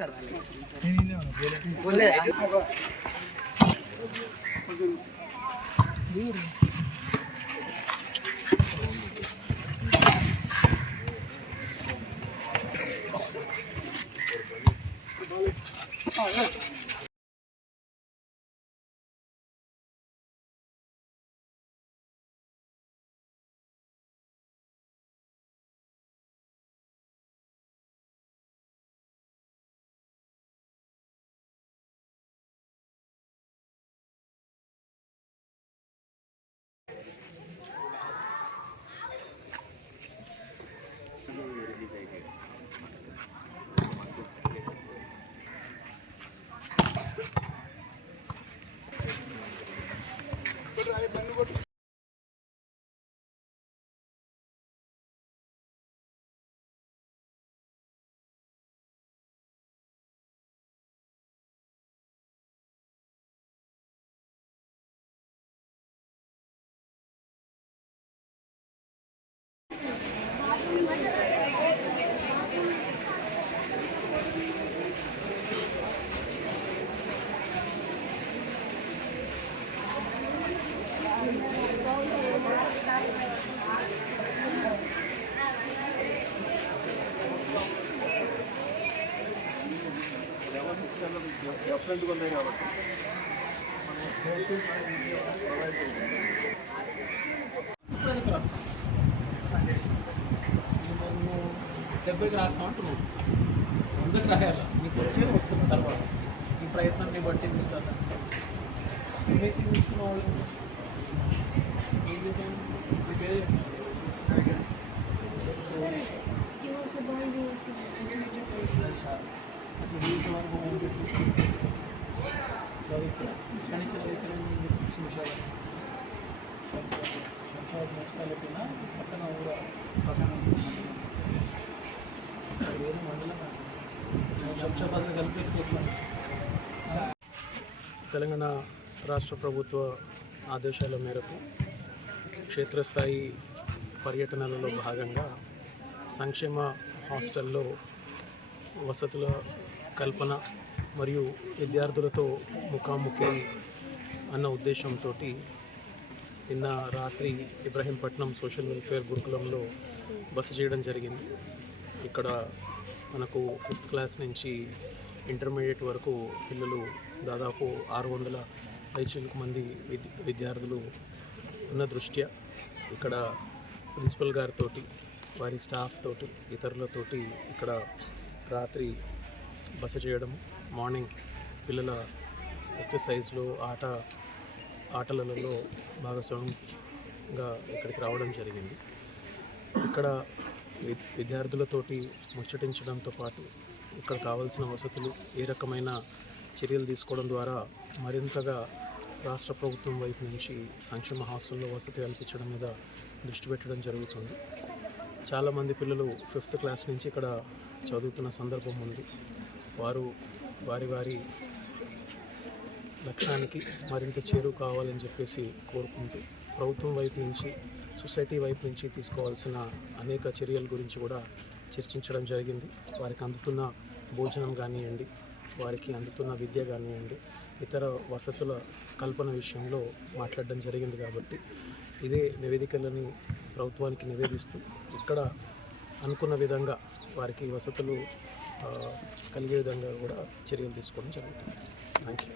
Oh, look. ముప్పైకి రాస్తాం నువ్వు డెబ్బైకి రాస్తాం అంటున్నావు వందకి రాయాలి? నీకు వచ్చేది వస్తుంది తర్వాత. ఈ ప్రయత్నాన్ని బట్టి మిగతా ఎంఎస్సీ తీసుకున్న వాళ్ళు ఏం చేద్దాం? వరకు గణిత శంషాబాద్ మున్సిపాలిటీన పక్కన ఊర పక్కన వేరే మండలం తెలంగాణ రాష్ట్ర ప్రభుత్వ ఆదేశాల మేరకు క్షేత్రస్థాయి పర్యటనలలో భాగంగా సంక్షేమ హాస్టల్లో వసతుల కల్పన మరియు విద్యార్థులతో ముఖాముఖి అన్న ఉద్దేశంతో నిన్న రాత్రి ఇబ్రహీంపట్నం సోషల్ వెల్ఫేర్ గురుకులంలో బస చేయడం జరిగింది. ఇక్కడ మనకు ఫిఫ్త్ క్లాస్ నుంచి ఇంటర్మీడియట్ వరకు పిల్లలు దాదాపు ఆరు వందల పైచిలకు మంది విద్యార్థులు ఉన్న దృష్ట్యా ఇక్కడ ప్రిన్సిపల్ గారితో వారి స్టాఫ్ తోటి ఇతరులతోటి ఇక్కడ రాత్రి బస చేయడం మార్నింగ్ పిల్లల ఎక్సర్సైజ్లో ఆట ఆటలలో భాగస్వామ్యంగా ఇక్కడికి రావడం జరిగింది. ఇక్కడ వి- విద్యార్థులతోటి ముచ్చటించడంతో పాటు ఇక్కడ కావాల్సిన వసతులు ఏ రకమైన చర్యలు తీసుకోవడం ద్వారా మరింతగా రాష్ట్ర ప్రభుత్వం వైపు నుంచి సంక్షేమ హాస్టల్లో వసతి కల్పించడం మీద దృష్టి పెట్టడం జరుగుతుంది. చాలామంది పిల్లలు ఫిఫ్త్ క్లాస్ నుంచి ఇక్కడ చదువుతున్న సందర్భం ఉంది. వారు వారి వారి లక్ష్యానికి మరింత చేరువ కావాలని చెప్పేసి కోరుకుంటూ ప్రభుత్వం వైపు నుంచి సొసైటీ వైపు నుంచి తీసుకోవాల్సిన అనేక చర్యల గురించి కూడా చర్చించడం జరిగింది. వారికి అందుతున్న భోజనం కానివ్వండి వారికి అందుతున్న విద్య కానివ్వండి ఇతర వసతుల కల్పన విషయంలో మాట్లాడడం జరిగింది కాబట్టి ఇదే నివేదికలని ప్రభుత్వానికి నివేదిస్తూ ఇక్కడ అనుకున్న విధంగా వారికి వసతులు కలిగే విధంగా కూడా చర్యలు తీసుకోవడం జరుగుతుంది. Thank you